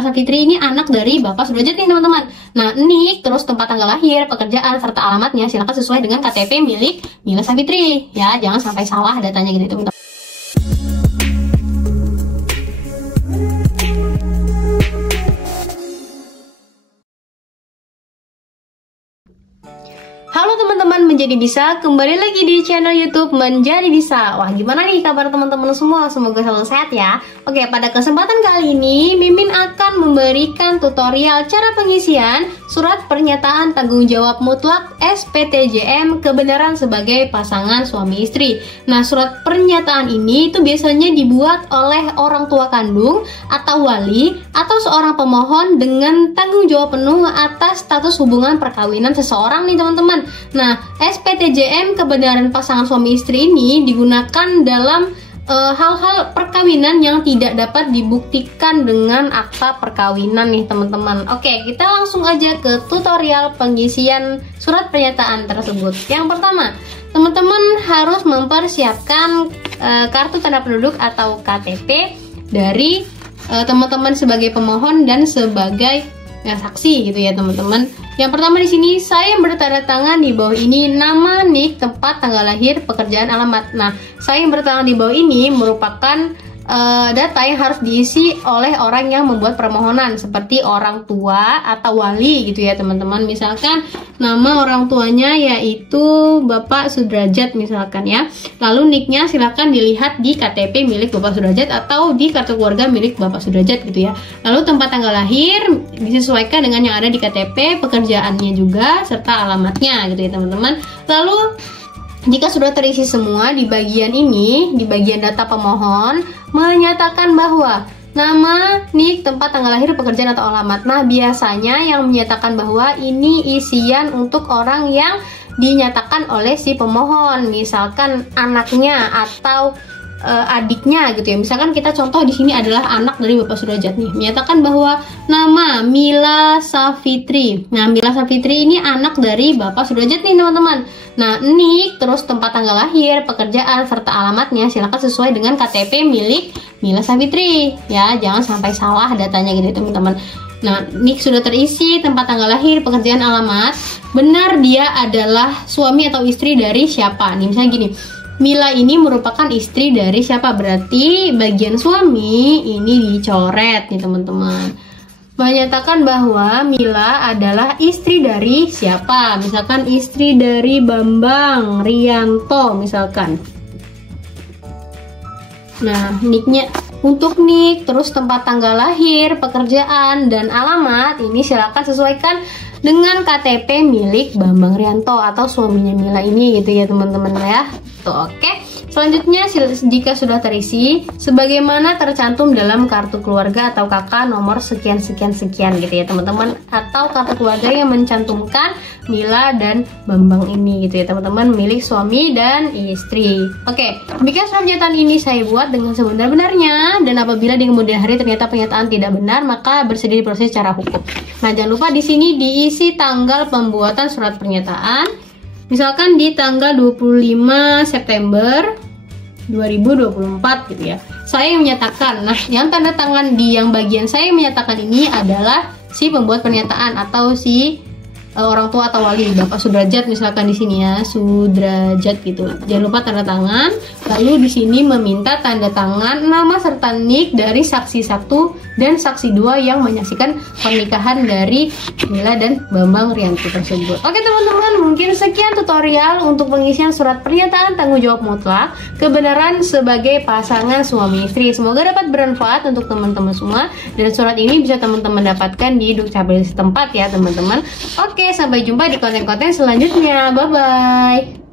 Safitri ini anak dari Bapak Sudrajat nih teman-teman. Nah, nik, terus tempat tanggal lahir, pekerjaan, serta alamatnya silakan sesuai dengan KTP milik Mila Safitri. Ya, jangan sampai salah datanya gitu teman-teman. Halo teman-teman, menjadi bisa kembali lagi di channel YouTube Menjadi Bisa. Wah, gimana nih kabar teman-teman semua? Semoga selalu sehat ya. Oke, pada kesempatan kali ini Mimin akan memberikan tutorial cara pengisian surat pernyataan tanggung jawab mutlak SPTJM kebenaran sebagai pasangan suami istri. Nah, surat pernyataan ini itu biasanya dibuat oleh orang tua kandung atau wali atau seorang pemohon dengan tanggung jawab penuh atas status hubungan perkawinan seseorang nih teman-teman. Nah, SPTJM kebenaran pasangan suami istri ini digunakan dalam hal-hal perkawinan yang tidak dapat dibuktikan dengan akta perkawinan nih teman-teman. Oke, kita langsung aja ke tutorial pengisian surat pernyataan tersebut. Yang pertama, teman-teman harus mempersiapkan kartu tanda penduduk atau KTP dari teman-teman sebagai pemohon dan sebagai saksi gitu ya teman-teman. Yang pertama di sini saya bertanda tangan di bawah ini nama, nik, tempat, tanggal lahir, pekerjaan, alamat. Nah, saya yang bertanda di bawah ini merupakan data yang harus diisi oleh orang yang membuat permohonan seperti orang tua atau wali gitu ya teman-teman. Misalkan nama orang tuanya yaitu Bapak Sudrajat misalkan ya. Lalu niknya silakan dilihat di KTP milik Bapak Sudrajat atau di kartu keluarga milik Bapak Sudrajat gitu ya. Lalu tempat tanggal lahir disesuaikan dengan yang ada di KTP, pekerjaannya juga serta alamatnya gitu ya teman-teman. Lalu jika sudah terisi semua di bagian ini, di bagian data pemohon, menyatakan bahwa nama, nik, tempat tanggal lahir, pekerjaan atau alamat. Nah, biasanya yang menyatakan bahwa ini isian untuk orang yang dinyatakan oleh si pemohon, misalkan anaknya atau adiknya gitu ya. Misalkan kita contoh di sini adalah anak dari Bapak Sudrajat nih, menyatakan bahwa nama Mila Safitri. Nah, Mila Safitri ini anak dari Bapak Sudrajat nih teman-teman. Nah, nik, terus tempat tanggal lahir, pekerjaan, serta alamatnya silakan sesuai dengan KTP milik Mila Safitri. Ya, jangan sampai salah datanya gitu teman-teman. Nah, nik sudah terisi, tempat tanggal lahir, pekerjaan, alamat. Benar dia adalah suami atau istri dari siapa? Nih misalnya gini, Mila ini merupakan istri dari siapa? Berarti bagian suami ini dicoret nih teman-teman. Menyatakan bahwa Mila adalah istri dari siapa? Misalkan istri dari Bambang Rianto misalkan. Nah, niknya untuk nik, terus tempat tanggal lahir, pekerjaan, dan alamat ini silakan sesuaikan dengan KTP milik Bambang Rianto atau suaminya Mila ini gitu ya teman-teman ya. Tuh, oke. Selanjutnya jika sudah terisi sebagaimana tercantum dalam kartu keluarga atau KK nomor sekian gitu ya teman-teman, atau kartu keluarga yang mencantumkan Mila dan Bambang ini gitu ya teman-teman, milik suami dan istri. Oke, demikian surat pernyataan ini saya buat dengan sebenar-benarnya, dan apabila di kemudian hari ternyata pernyataan tidak benar maka bersedia diproses secara hukum. Nah, jangan lupa di sini diisi tanggal pembuatan surat pernyataan. Misalkan di tanggal 25 September 2024 gitu ya. Saya yang menyatakan. Nah, yang tanda tangan di yang bagian saya yang menyatakan ini adalah si pembuat pernyataan atau si orang tua atau wali, Bapak Sudrajat misalkan di sini ya, Sudrajat gitu. Jangan lupa tanda tangan. Lalu di sini meminta tanda tangan nama serta nik dari saksi 1 dan saksi 2 yang menyaksikan pernikahan dari Mila dan Bambang Rianto tersebut. Oke teman-teman, mungkin sekian tutorial untuk pengisian surat pernyataan tanggung jawab mutlak kebenaran sebagai pasangan suami istri. Semoga dapat bermanfaat untuk teman-teman semua, dan surat ini bisa teman-teman dapatkan di Dukcapil setempat ya teman-teman. Oke, sampai jumpa di konten-konten selanjutnya. Bye-bye.